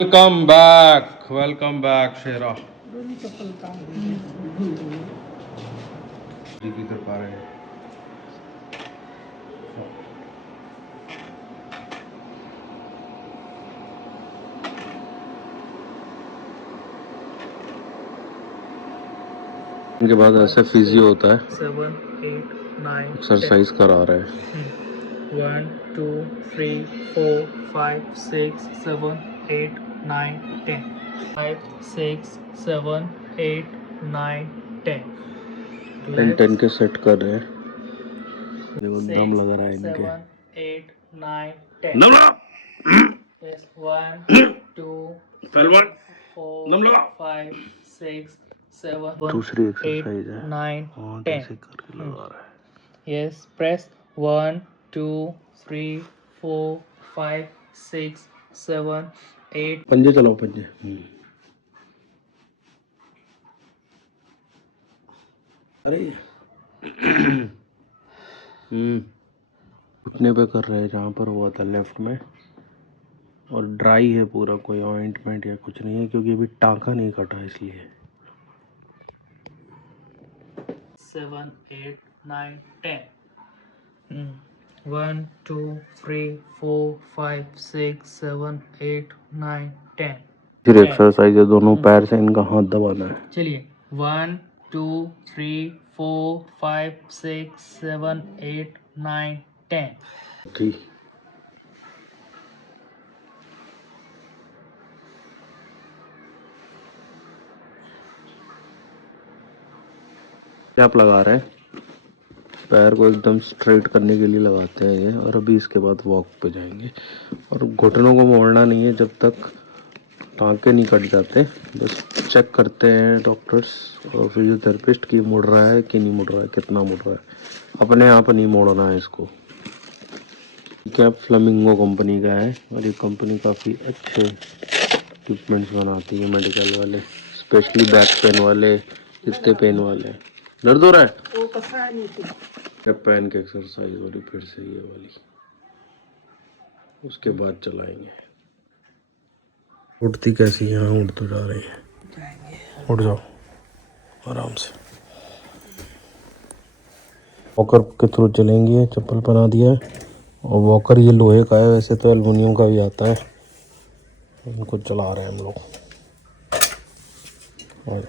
Welcome back शेरा की कर पा रहे हैं। इनके बाद ऐसे फिजियो होता है, 7, 8, 9, एक्सरसाइज करा रहे हैं। 1, 2, 3, 4, 5, 6, 7, 8, 9, 10. 5, 6, 7, 8, 9, 10. 10 के सेट कर रहे हैं। देखो दम 6, लग रहा है इनके। 7, 8, 9, 10. Yes, 1, 2, 3, 4, 5, 6, 7, दूसरी 8, एक्सरसाइज है 9, और 10. ऐसे करके लगा रहा है। Yes, press 1, 2, 3, 4, 5, 6, 7, 8. पंजे चलाओ पंजे। अरे घुटने पे कर रहे हैं जहाँ पर हुआ था लेफ्ट में, और ड्राई है पूरा, कोई ऑइंटमेंट या कुछ नहीं है क्योंकि अभी टाँका नहीं कटा इसलिए। 7, 8, 9, 10. 1, 2, 3, 4, 5, 6, 7, 8, 9, 10. फिर एक्सरसाइज है, दोनों पैर से इनका हाथ दबाना है। चलिए 1, 2, 3, 4, 5, 6, 7, 8, 9, 10. ठीक, आप लगा रहे हैं, पैर को एकदम स्ट्रेट करने के लिए लगाते हैं ये, और अभी इसके बाद वॉक पे जाएंगे। और घुटनों को मोड़ना नहीं है जब तक टाँके नहीं कट जाते, बस चेक करते हैं डॉक्टर्स और फिजियोथेरेपिस्ट कि मुड़ रहा है कि नहीं मुड़ रहा है, कितना मुड़ रहा है। अपने आप नहीं मोड़ना है इसको। क्या फ्लेमिंगो कंपनी का है, और ये कंपनी काफ़ी अच्छे इक्विपमेंट्स बनाती है मेडिकल वाले, स्पेशली बैक पेन वाले, जितने पेन वाले। दर्द हो रहा है क्या? पेन की एक्सरसाइज हो रही फिर से ये वाली, उसके बाद चलाएंगे। उठती कैसी है? हाँ उठ तो जा रही है, उठ जाओ आराम से। वॉकर के थ्रू चलेंगे, चप्पल पहना दिया है, और वॉकर ये लोहे का है, वैसे तो एल्युमिनियम का भी आता है। इनको चला रहे हैं हम लोग। और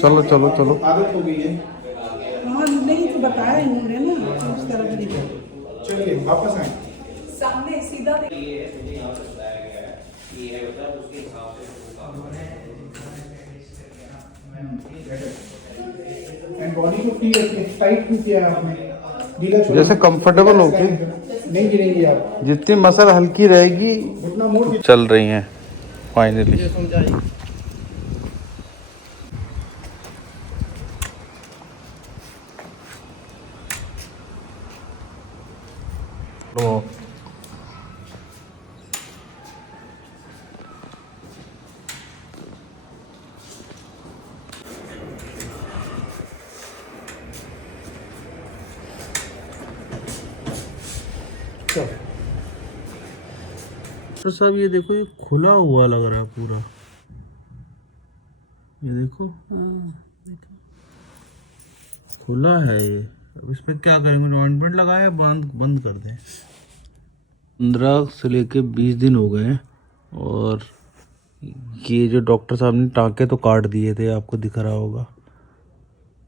चलो चलो चलो, आदत हो गई है। हाँ नहीं तो बताया इन्होंने ना तो उस तरह की। चलिए वापस आए सामने सीधा एंड बॉडी को फ्री रखिए, टाइट क्यों किया है आपने? ढीला छोड़िए, जैसे कंफर्टेबल होके, नहीं गिरेंगी आप। जितनी मसल हल्की रहेगी। घुटना मोड़ चल रही हैं फाइनली। डॉक्टर साहब ये देखो, ये खुला हुआ लग रहा है पूरा, ये देखो खुला है ये। अब इस पे क्या करेंगे? ऑइंटमेंट लगाए या बंद बंद कर दें? 15 से लेके 20 दिन हो गए हैं, और ये जो डॉक्टर साहब ने टाँके तो काट दिए थे, आपको दिख रहा होगा,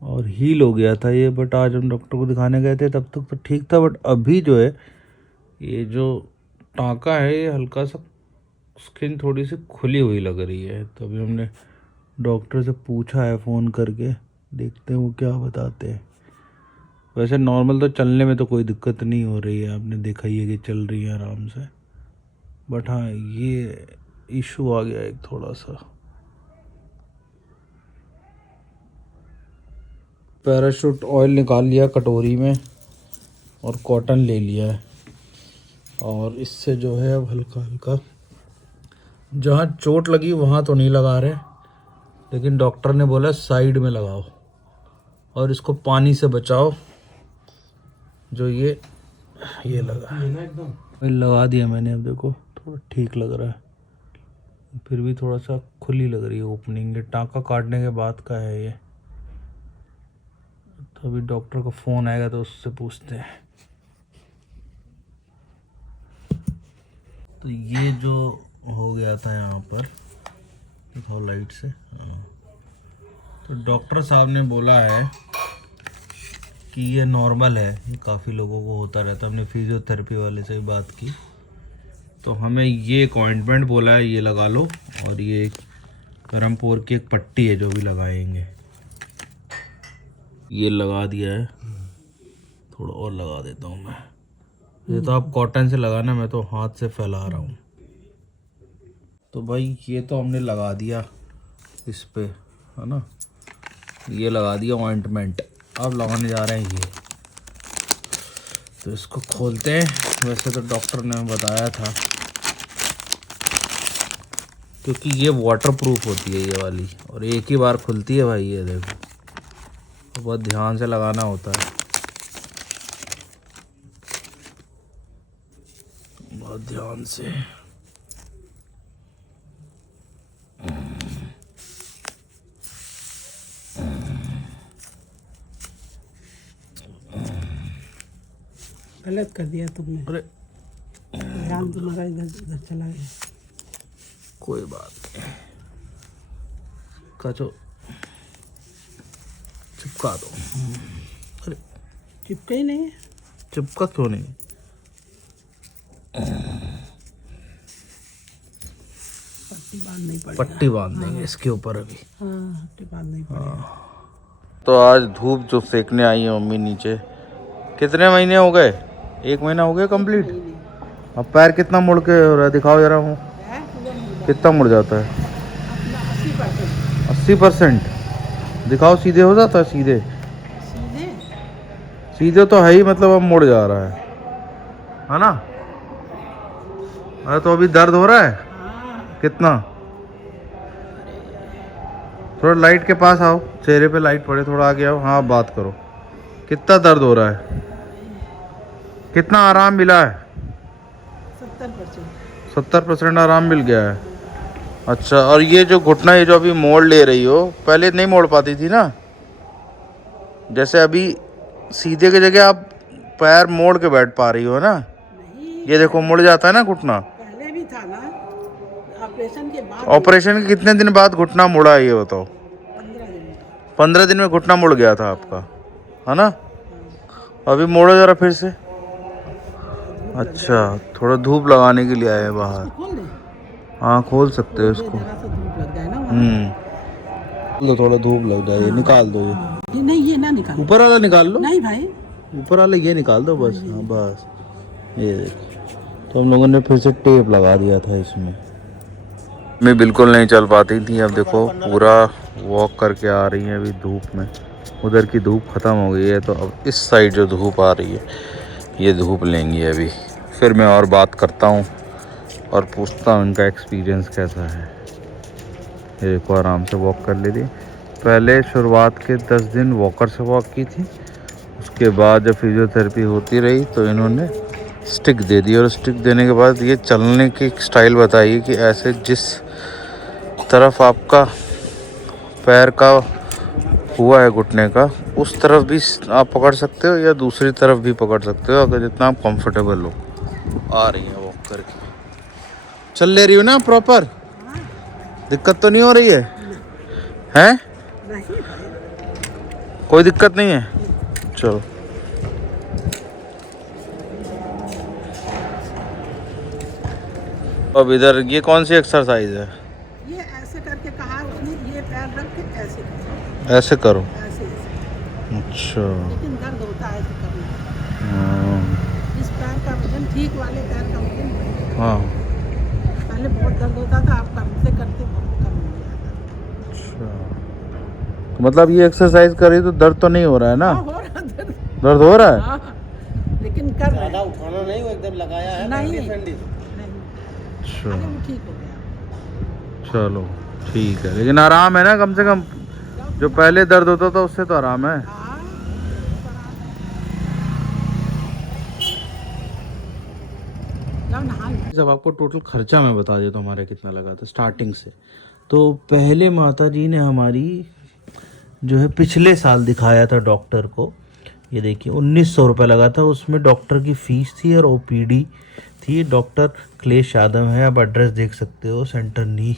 और हील हो गया था ये। बट आज हम डॉक्टर को दिखाने गए थे, तब तक तो ठीक था, बट अभी जो है ये जो टाँका है ये हल्का सा, स्किन थोड़ी सी खुली हुई लग रही है। तो अभी हमने डॉक्टर से पूछा है फ़ोन करके, देखते हैं वो क्या बताते हैं। वैसे नॉर्मल तो चलने में तो कोई दिक्कत नहीं हो रही है, आपने देखा ही है कि चल रही है आराम से। बट हाँ ये इशू आ गया एक थोड़ा सा। पैराशूट ऑयल निकाल लिया कटोरी में, और कॉटन ले लिया है। और इससे जो है अब हल्का हल्का, जहाँ चोट लगी वहाँ तो नहीं लगा रहे, लेकिन डॉक्टर ने बोला साइड में लगाओ और इसको पानी से बचाओ। जो ये लगा है एकदम लगा दिया मैंने। अब देखो थोड़ा ठीक लग रहा है, फिर भी थोड़ा सा खुली लग रही है ओपनिंग। ये टाँका काटने के बाद का है ये। तो अभी डॉक्टर का फ़ोन आएगा तो उससे पूछते हैं। तो ये जो हो गया था यहाँ पर, दिखाओ लाइट से। हाँ, तो डॉक्टर साहब ने बोला है कि ये नॉर्मल है, ये काफ़ी लोगों को होता रहता है। हमने फिजियोथेरेपी वाले से भी बात की, तो हमें ये एक ऑइंटमेंट बोला है, ये लगा लो। और ये एक करमपुर की एक पट्टी है जो भी लगाएंगे, ये लगा दिया है। थोड़ा और लगा देता हूँ मैं। ये तो आप कॉटन से लगाना, मैं तो हाथ से फैला रहा हूँ। तो भाई ये तो हमने लगा दिया इस पे, है ना। ये लगा दिया ऑइंटमेंट। अब लगाने जा रहे हैं ये। तो इसको खोलते हैं। वैसे तो डॉक्टर ने बताया था, क्योंकि ये वाटरप्रूफ होती है ये वाली, और एक ही बार खुलती है भाई। ये देखो, तो बहुत ध्यान से लगाना होता है, बहुत ध्यान से। गलत कर दिया तुमने। अरे ध्यान तुम्हारा इधर उधर चला गया। कोई बात नहीं, कचो चिपका दो। अरे चिपका ही नहीं है। चिपका क्यों नहीं? पट्टी बांधनी पड़ेगी। पट्टी बांध देंगे इसके ऊपर अभी। हाँ, पट्टी बांधनी पड़ेगी। तो आज धूप जो सेकने आई है मम्मी नीचे, कितने महीने हो गए? 1 महीना हो गया कंप्लीट। अब पैर कितना मुड़ के हो रहा है, दिखाओ जरा। हूँ कितना मुड़ जाता है? 80%। दिखाओ, सीधे हो जाता है? सीधे सीधे तो है ही, मतलब अब मुड़ जा रहा है ना। अरे तो अभी दर्द हो रहा है कितना? थोड़ा लाइट के पास आओ, चेहरे पे लाइट पड़े, थोड़ा आगे आओ। हाँ, बात करो। कितना दर्द हो रहा है? कितना आराम मिला है? 70% आराम मिल गया है। अच्छा, और ये जो घुटना, ये जो अभी मोड़ ले रही हो, पहले नहीं मोड़ पाती थी ना। जैसे अभी सीधे की जगह आप पैर मोड़ के बैठ पा रही हो ना। ये देखो मुड़ जाता है ना घुटना। पहले भी था ना, ऑपरेशन के बाद। ऑपरेशन के कितने दिन बाद घुटना मुड़ा है ये बताओ? 15 दिन में घुटना मुड़ गया था आपका, है ना। अभी मोड़ो जरा फिर से। अच्छा, थोड़ा धूप लगाने के लिए आए हैं बाहर। खोल दे। हाँ, खोल सकते हो इसको। जरा सा धूप लग जाए ना। तो थोड़ा धूप लग जाए। निकाल दो ये नहीं, ये ना निकाल। ऊपर वाला निकाल लो। नहीं भाई, ऊपर वाला ये निकाल दो बस। हाँ बस, ये देखो। तो हम लोगों ने फिर से टेप लगा दिया था इसमें। मैं बिल्कुल नहीं चल पाती थी, अब देखो पूरा वॉक करके आ रही है अभी धूप में। उधर की धूप ख़त्म हो गई है, तो अब इस साइड जो धूप आ रही है, ये धूप लेंगी अभी। फिर मैं और बात करता हूँ और पूछता हूँ इनका एक्सपीरियंस कैसा है। ये देखो, आराम से वॉक कर लेती। पहले शुरुआत के 10 दिन वॉकर से वॉक की थी, उसके बाद जब फिजियोथेरेपी होती रही तो इन्होंने स्टिक दे दी, और स्टिक देने के बाद ये चलने की स्टाइल बताइए कि ऐसे जिस तरफ आपका पैर का हुआ है घुटने का, उस तरफ भी आप पकड़ सकते हो या दूसरी तरफ भी पकड़ सकते हो, अगर जितना आप कंफर्टेबल हो। आ रही है वॉक करके, चल ले रही हो ना प्रॉपर? दिक्कत तो नहीं हो रही है? हैं? कोई दिक्कत नहीं है? चलो। अब इधर ये कौन सी एक्सरसाइज है? ये ऐसे करके कहा उसने, ये पैर रख के ऐसे करो। ऐसे करो। ऐसे ऐसे। अच्छा। लेकिन दर्द होता है ऐसे करने। हाँ। इस पैर का वजन, ठीक वाले पैर का वजन बढ़ेगा। हाँ। पहले बहुत दर्द होता था, आप करते करते बहुत कम हो गया था। अच्छा, तो मतलब ये एक्सरसाइज कर रही तो दर्द तो नहीं हो रहा है ना? हाँ, हो रहा दर्द। दर्द हो रहा है? हाँ, लेकिन कर रहे हैं। उठाना नहीं, वो जब लगाया है नहीं। डिफेंडिस नहीं, अच्छा अरे वो ठीक हो गया। चलो ठीक है, लेकिन आराम है ना कम से कम? जो पहले दर्द होता था उससे तो आराम है। हाँ, जाओ नहा लो। जब आपको टोटल खर्चा मैं बता देता हूँ हमारा कितना लगा था स्टार्टिंग से। तो पहले माता जी ने हमारी जो है पिछले साल दिखाया था डॉक्टर को, ये देखिए 1900 रुपये लगा था। उसमें डॉक्टर की फ़ीस थी और ओपीडी थी। डॉक्टर क्लेश यादव है, आप एड्रेस देख सकते हो, सेंटर नी।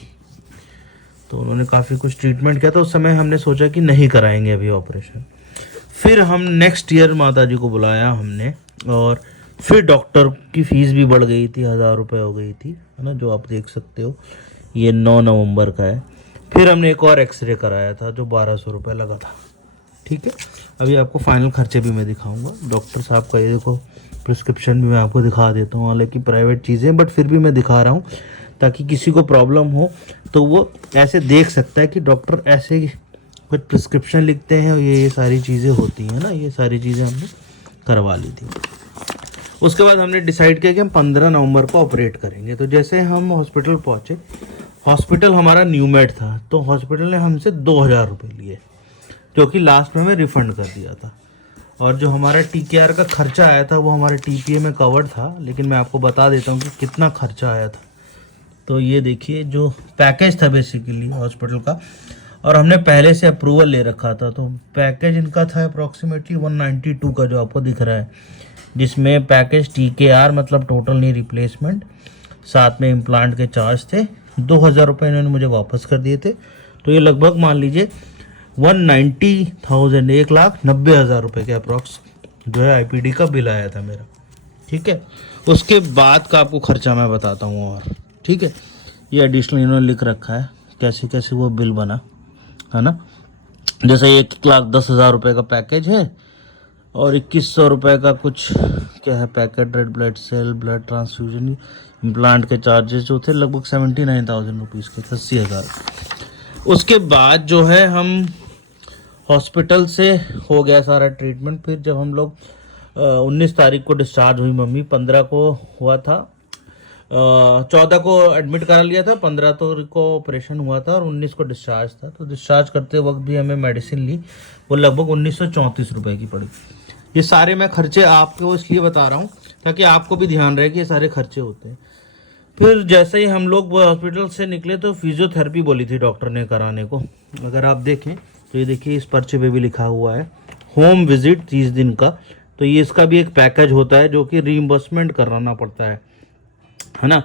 तो उन्होंने काफ़ी कुछ ट्रीटमेंट किया था। उस समय हमने सोचा कि नहीं कराएंगे अभी ऑपरेशन। फिर हम नेक्स्ट ईयर माता जी को बुलाया हमने, और फिर डॉक्टर की फ़ीस भी बढ़ गई थी, 1000 रुपये हो गई थी, है ना, जो आप देख सकते हो। ये 9 नवंबर का है। फिर हमने एक और एक्सरे कराया था जो 1200 रुपये लगा था। ठीक है, अभी आपको फाइनल खर्चे भी मैं दिखाऊंगा। डॉक्टर साहब का ये देखो प्रिस्क्रिप्शन भी मैं आपको दिखा देता हूँ, हालांकि प्राइवेट चीज़ें, बट फिर भी मैं दिखा रहा हूँ ताकि किसी को प्रॉब्लम हो तो वो ऐसे देख सकता है कि डॉक्टर ऐसे कुछ प्रिस्क्रिप्शन लिखते हैं और ये सारी चीज़ें होती हैं ना। ये सारी चीज़ें हमने करवा ली थी। उसके बाद हमने डिसाइड किया कि हम 15 नवंबर को ऑपरेट करेंगे। तो जैसे हम हॉस्पिटल पहुँचे, हॉस्पिटल हमारा न्यूमेड था, तो हॉस्पिटल ने हमसे 2000 रुपये लिए, जो कि लास्ट में हमें रिफ़ंड कर दिया था। और जो हमारा TKR का खर्चा आया था वो हमारे TPA में कवर्ड था, लेकिन मैं आपको बता देता हूँ कि कितना खर्चा आया था। तो ये देखिए जो पैकेज था बेसिकली हॉस्पिटल का, और हमने पहले से अप्रूवल ले रखा था, तो पैकेज इनका था अप्रॉक्सीमेटली 192 का जो आपको दिख रहा है, जिसमें पैकेज TKR मतलब टोटल नी रिप्लेसमेंट, साथ में इम्प्लांट के चार्ज थे। 2000 रुपये इन्होंने मुझे वापस कर दिए थे। तो ये लगभग मान लीजिए 190,000, 1,90,000 रुपये के अप्रॉक्स जो है IPD का बिल आया था मेरा। ठीक है, उसके बाद का आपको खर्चा मैं बताता हूँ। और ठीक है, ये एडिशनल इन्होंने लिख रखा है कैसे कैसे वो बिल बना, है ना। जैसे 1,10,000 रुपये का पैकेज है और 2100 रुपये का कुछ क्या है packet, red blood cell, blood transfusion, implant के चार्जेस जो थे लगभग 79,000 रुपीज़ के, 80,000। उसके बाद जो है हम हॉस्पिटल से हो गया सारा ट्रीटमेंट। फिर जब हम लोग 19 तारीख को डिस्चार्ज हुई मम्मी, 15 को हुआ था, 14 को एडमिट करा लिया था, 15 तारीख को ऑपरेशन हुआ था और 19 को डिस्चार्ज था। तो डिस्चार्ज करते वक्त भी हमें मेडिसिन ली, वो लगभग 1934 रुपये की पड़ी। ये सारे मैं खर्चे आपको इसलिए बता रहा हूँ ताकि आपको भी ध्यान रहे कि ये सारे खर्चे होते हैं। फिर जैसे ही हम लोग हॉस्पिटल से निकले तो फिजियोथेरेपी बोली थी डॉक्टर ने कराने को। अगर आप देखें तो ये देखिए इस पर्चे पे भी लिखा हुआ है होम विजिट 30 दिन का। तो ये इसका भी एक पैकेज होता है जो कि रीइंबर्समेंट कराना पड़ता है ना।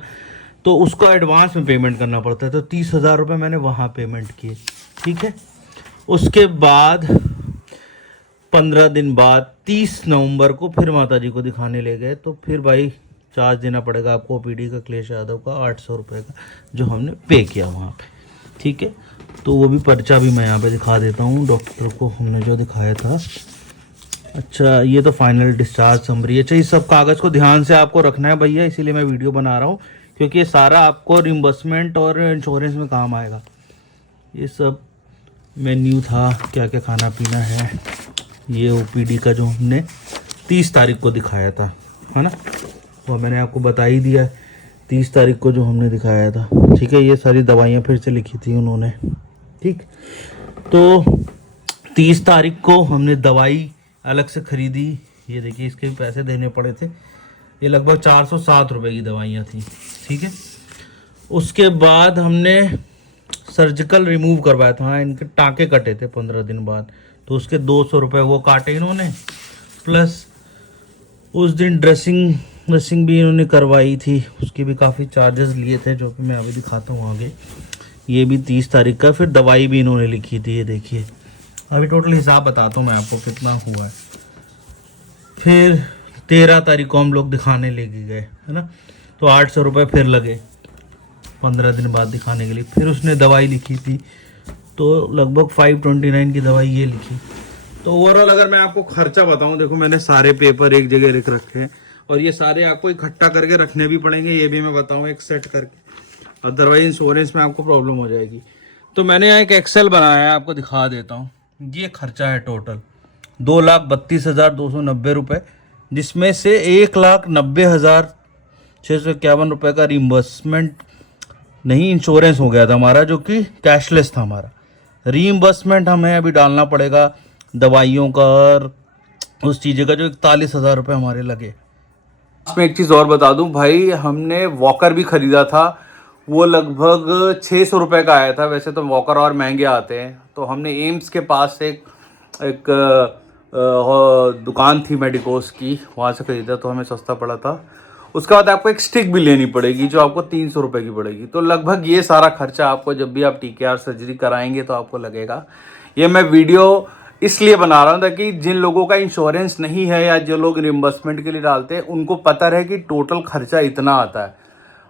तो उसको एडवांस में पेमेंट करना पड़ता है। तो 30,000 रुपये मैंने वहाँ पेमेंट किए। ठीक है, उसके बाद 15 दिन बाद 30 नवंबर को फिर माता जी को दिखाने ले गए। तो फिर भाई चार्ज देना पड़ेगा आपको OPD का, क्लेश यादव का 800 रुपये का, जो हमने पे किया वहाँ पे। ठीक है, तो वो भी पर्चा भी मैं यहाँ पे दिखा देता हूँ डॉक्टर को हमने जो दिखाया था। अच्छा, ये तो फाइनल डिस्चार्ज समरी है। अच्छा, ये सब कागज़ को ध्यान से आपको रखना है भैया, इसीलिए मैं वीडियो बना रहा हूँ, क्योंकि ये सारा आपको रिम्बर्समेंट और इंश्योरेंस में काम आएगा। ये सब मेन्यू था, क्या क्या खाना पीना है। ये OPD का जो हमने 30 तारीख को दिखाया था, है ना, वो मैंने आपको बता ही दिया 30 तारीख को जो हमने दिखाया था। ठीक है, ये सारी दवाइयाँ फिर से लिखी थी उन्होंने। ठीक, तो 30 तारीख को हमने दवाई अलग से ख़रीदी। ये देखिए इसके भी पैसे देने पड़े थे। ये लगभग 407 रुपये की दवाइयाँ थी। ठीक है, उसके बाद हमने सर्जिकल रिमूव करवाया था। हाँ, इनके टाँके कटे थे 15 दिन बाद, तो उसके 200 रुपये वो काटे इन्होंने, प्लस उस दिन ड्रेसिंग भी इन्होंने करवाई थी, उसके भी काफ़ी चार्जेस लिए थे, जो कि मैं अभी दिखाता हूँ आगे। ये भी 30 तारीख का। फिर दवाई भी इन्होंने लिखी थी, ये देखिए। अभी टोटल हिसाब बताता हूँ मैं आपको कितना हुआ है। फिर 13 तारीख को हम लोग दिखाने लेके गए, है ना, तो 800 रुपये फिर लगे 15 दिन बाद दिखाने के लिए। फिर उसने दवाई लिखी थी, तो लगभग 529 की दवाई ये लिखी। तो ओवरऑल अगर मैं आपको खर्चा बताऊं, देखो मैंने सारे पेपर एक जगह लिख रखे हैं, और ये सारे आपको इकट्ठा करके रखने भी पड़ेंगे, ये भी मैं बताऊं एक सेट करके, अदरवाइज इंश्योरेंस में आपको प्रॉब्लम हो जाएगी। तो मैंने यहाँ एक एक्सेल बनाया है, आपको दिखा देता हूँ। ये खर्चा है टोटल 2,32,290 रुपये, जिसमें से 1,90,651 रुपये का रिम्बर्समेंट नहीं इंश्योरेंस हो गया था हमारा, जो कि कैशलेस था हमारा। रीइंबर्समेंट हमें अभी डालना पड़ेगा दवाइयों का और उस चीज़ का, जो 41,000 रुपये हमारे लगे। मैं एक चीज़ और बता दूं भाई, हमने वॉकर भी ख़रीदा था, वो लगभग 600 रुपये का आया था। वैसे तो वॉकर और महंगे आते हैं। तो हमने एम्स के पास एक दुकान थी मेडिकोस की, वहाँ से ख़रीदा तो हमें सस्ता पड़ा था। उसके बाद आपको एक स्टिक भी लेनी पड़ेगी जो आपको 300 रुपये की पड़ेगी। तो लगभग ये सारा खर्चा आपको जब भी आप TKR सर्जरी कराएंगे तो आपको लगेगा। ये मैं वीडियो इसलिए बना रहा हूँ ताकि जिन लोगों का इंश्योरेंस नहीं है या जो लोग रिम्बर्समेंट के लिए डालते हैं उनको पता रहे कि टोटल खर्चा इतना आता है।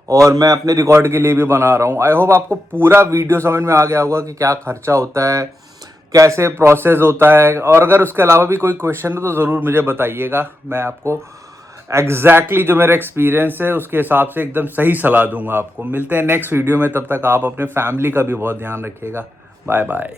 और मैं अपने रिकॉर्ड के लिए भी बना रहा हूँ। आई होप आपको पूरा वीडियो समझ में आ गया होगा कि क्या खर्चा होता है, कैसे प्रोसेस होता है। और अगर उसके अलावा भी कोई क्वेश्चन हो तो ज़रूर मुझे बताइएगा, मैं आपको एग्जैक्टली जो मेरा एक्सपीरियंस है उसके हिसाब से एकदम सही सलाह दूंगा आपको। मिलते हैं नेक्स्ट वीडियो में, तब तक आप अपने फैमिली का भी बहुत ध्यान रखिएगा। Bye bye.